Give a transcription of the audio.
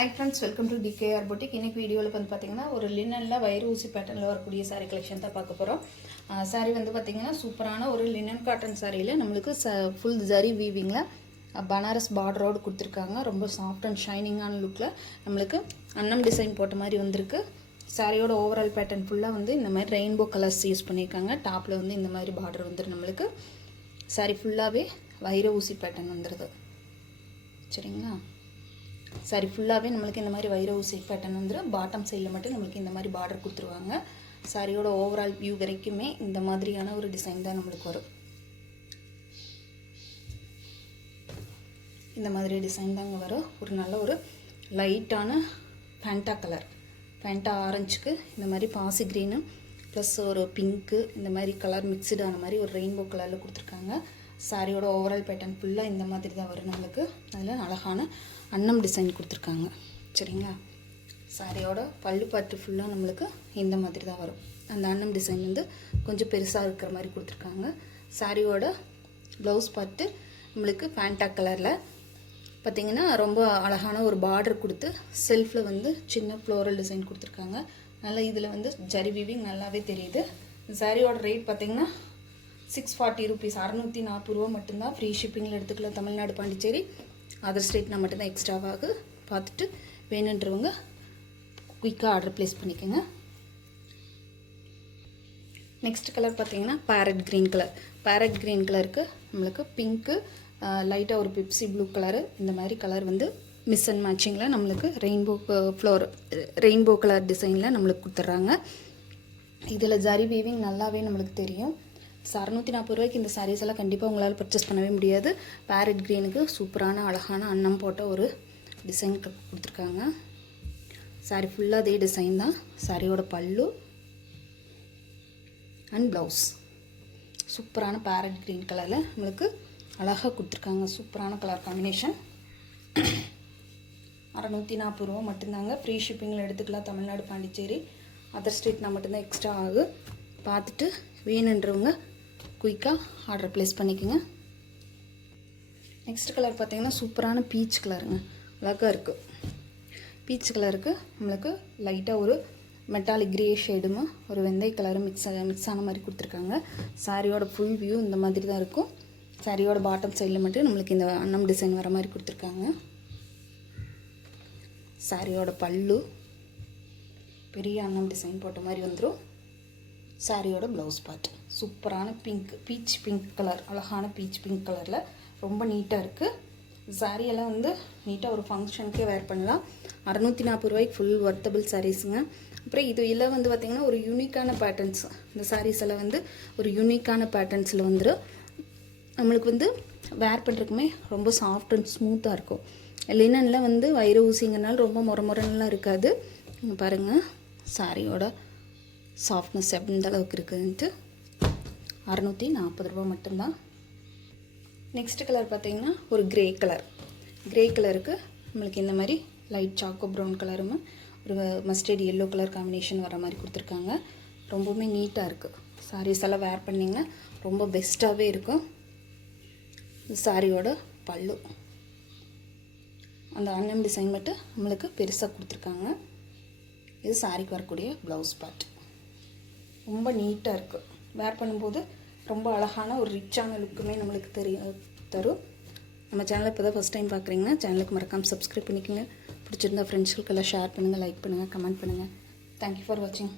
Hi friends, welcome to DKR Boutique. இன்னைக்கு வீடியோவில் வந்து பார்த்தீங்கன்னா ஒரு லினனில் வயிறு ஊசி பேட்டர்னில் வரக்கூடிய சாரீ கலெக்ஷன் தான் பார்க்க போகிறோம். சாரீ வந்து பார்த்தீங்கன்னா சூப்பரான ஒரு லினன் காட்டன் சாரியில் நம்மளுக்கு ஃபுல் ஜரி வீவிங்கில் பனாரஸ் பார்டரோடு கொடுத்துருக்காங்க. ரொம்ப சாஃப்ட் அண்ட் ஷைனிங்கான லுக்கில் நம்மளுக்கு அன்னம் டிசைன் போட்ட மாதிரி வந்திருக்கு. சாரியோட ஓவரால் பேட்டர்ன் ஃபுல்லாக வந்து இந்த மாதிரி ரெயின்போ கலர்ஸ் யூஸ் பண்ணியிருக்காங்க. டாப்பில் வந்து இந்த மாதிரி பார்டர் வந்துடும். நம்மளுக்கு சாரீ ஃபுல்லாகவே வயிறு ஊசி பேட்டர்ன் வந்துடுது. சரிங்களா? சாரி ஃபுல்லாகவே நம்மளுக்கு இந்த மாதிரி வைர ஊசி பேட்டர்ன் வந்துடும். பாட்டம் சைடில் மட்டும் நம்மளுக்கு இந்த மாதிரி பார்டர் கொடுத்துருவாங்க. சாரியோட ஓவரால் வியூ வரைக்குமே இந்த மாதிரியான ஒரு டிசைன் தான் நம்மளுக்கு வரும். இந்த மாதிரி டிசைன் தாங்க வரும். ஒரு நல்ல ஒரு லைட்டான ஃபேண்டா கலர், ஃபேண்டா ஆரஞ்சுக்கு இந்த மாதிரி பாசி க்ரீனு ப்ளஸ் ஒரு பிங்க்கு இந்த மாதிரி கலர் மிக்சடான மாதிரி ஒரு ரெயின்போ கலரில் கொடுத்துருக்காங்க. சாரியோட ஓவரால் பேட்டர்ன் ஃபுல்லாக இந்த மாதிரி தான் வரும் நம்மளுக்கு. அதில் அழகான அன்னம் டிசைன் கொடுத்துருக்காங்க. சரிங்களா? சாரியோட பல்லு பாட்டு ஃபுல்லாக நம்மளுக்கு இந்த மாதிரி தான் வரும். அந்த அன்னம் டிசைன் வந்து கொஞ்சம் பெருசாக இருக்கிற மாதிரி கொடுத்துருக்காங்க. சாரியோட ப்ளவுஸ் பாட்டு நம்மளுக்கு ஃபேண்டா கலரில் பார்த்திங்கன்னா ரொம்ப அழகான ஒரு பார்டர் கொடுத்து செல்ஃபில் வந்து சின்ன ஃப்ளோரல் டிசைன் கொடுத்துருக்காங்க. நல்லா இதில் வந்து ஜரி வீவிங் நல்லாவே தெரியுது. சாரியோட ரேட் பார்த்திங்கன்னா 640 rupees, 640 ரூபா மட்டும்தான். ஃப்ரீ ஷிப்பிங்கில் எடுத்துக்கலாம். தமிழ்நாடு, பாண்டிச்சேரி, அதர் ஸ்டேட்னா மட்டும்தான் எக்ஸ்ட்ராவாக. பார்த்துட்டு வேணுன்றவங்க குயிக்காக ஆர்டர் ப்ளேஸ் பண்ணிக்கோங்க. நெக்ஸ்ட் கலர் பார்த்தீங்கன்னா farad green colour. Farad green கலருக்கு நம்மளுக்கு பிங்க்கு, லைட்டாக ஒரு பெப்சி ப்ளூ கலரு, இந்த மாதிரி கலர் வந்து மிஸ் அண்ட் மேட்சிங்கில் நம்மளுக்கு ரெயின்போ கலர் டிசைனில் நம்மளுக்கு கொடுத்துட்றாங்க. இதில் ஜரி வீவிங் நல்லாவே நம்மளுக்கு தெரியும். 640 ரூபாய்க்கு இந்த சாரீஸ் எல்லாம் கண்டிப்பாக உங்களால் பர்ச்சேஸ் பண்ணவே முடியாது. பேரட் க்ரீனுக்கு சூப்பரான அழகான அன்னம் போட்ட ஒரு டிசைன் கொடுத்துருக்காங்க. சாரீ ஃபுல்லாக அதே டிசைன் தான். சாரியோட பல்லு அண்ட் ப்ளவுஸ் சூப்பரான பேரட் க்ரீன் கலரில் நம்மளுக்கு அழகாக கொடுத்துருக்காங்க. சூப்பரான கலர் காம்பினேஷன். 640 ரூபா மட்டும்தாங்க. ஃப்ரீ ஷிப்பிங்கில் எடுத்துக்கலாம். தமிழ்நாடு, பாண்டிச்சேரி, அதர் ஸ்டேட்னா மட்டும்தான் எக்ஸ்ட்ரா ஆகும். பார்த்துட்டு வேணுன்றவங்க குயிக்காக ஆர்டர் ப்ளேஸ் பண்ணிக்கோங்க. நெக்ஸ்ட் கலர் பார்த்திங்கன்னா சூப்பரான பீச் கலருங்க. அழகாக இருக்குது. பீச் கலருக்கு நம்மளுக்கு லைட்டாக ஒரு மெட்டாலிக் க்ரே ஷேடுமா ஒரு வெந்தய கலரும் மிக்ஸ் ஆன மாதிரி கொடுத்துருக்காங்க. சாரியோட ஃபுல் வியூ இந்த மாதிரி தான் இருக்கும். சாரியோட பாட்டம் சைடில் மட்டும் நம்மளுக்கு இந்த அன்னம் டிசைன் வர மாதிரி கொடுத்துருக்காங்க. சாரியோட பல்லு பெரிய அன்னம் டிசைன் போட்ட மாதிரி வந்துடும். சாரியோட ப்ளவுஸ் பார்ட் சூப்பரான பிங்க், பீச் பிங்க் கலர், அழகான பீச் பிங்க் கலரில் ரொம்ப நீட்டாக இருக்குது. சாரியெல்லாம் வந்து நீட்டாக ஒரு ஃபங்க்ஷனுக்கே வேர் பண்ணலாம். 640 ரூபாய்க்கு ஃபுல் ஒர்த்தபிள் சாரீஸுங்க. அப்புறம் இதில் வந்து பார்த்திங்கன்னா ஒரு யூனிக்கான பேட்டர்ன்ஸ். இந்த சாரீஸ் எல்லாம் வந்து ஒரு யூனிக்கான பேட்டர்ன்ஸில் வந்துடும். நம்மளுக்கு வந்து வேர் பண்ணுறதுக்குமே ரொம்ப சாஃப்ட் அண்ட் ஸ்மூத்தாக இருக்கும். லினனில் வந்து வயிறு ஊசிங்கனால ரொம்ப முறைலாம் இருக்காது. பாருங்கள் சாரியோட சாஃப்ட்னஸ் எந்த அளவுக்கு இருக்குதுன்ட்டு. 640 ரூபா மட்டும்தான். நெக்ஸ்ட் கலர் பார்த்திங்கன்னா ஒரு க்ரே கலர். க்ரே கலருக்கு நம்மளுக்கு இந்த மாதிரி லைட் சாக்கோ ப்ரௌன் கலரும் ஒரு மஸ்டர்ட் எல்லோ கலர் காம்பினேஷன் வர மாதிரி கொடுத்துருக்காங்க. ரொம்பவுமே நீட்டாக இருக்குது. சாரீஸ் எல்லாம் வேர் பண்ணிங்கன்னா ரொம்ப பெஸ்ட்டாகவே இருக்கும். சாரியோட பல்லு அந்த அன்னம் டிசைன் மட்டும் நம்மளுக்கு பெருசாக கொடுத்துருக்காங்க. இது சாரிக்கு வரக்கூடிய ப்ளவுஸ் பார்ட். ரொம்ப நீட்டாக இருக்குது. வேர் பண்ணும்போது ரொம்ப அழகான ஒரு ரிச்சான லுக்குமே நம்மளுக்கு தரும். நம்ம சேனலை இப்போ தான் ஃபஸ்ட் டைம் பார்க்குறீங்கன்னா சேனலுக்கு மறக்காமல் சப்ஸ்கிரைப் பண்ணிக்கோங்க. பிடிச்சிருந்தா ஃப்ரெண்ட்ஸ்களுக்கெல்லாம் ஷேர் பண்ணுங்கள், லைக் பண்ணுங்கள், கமெண்ட் பண்ணுங்கள். தேங்க்யூ ஃபார் வாட்சிங்.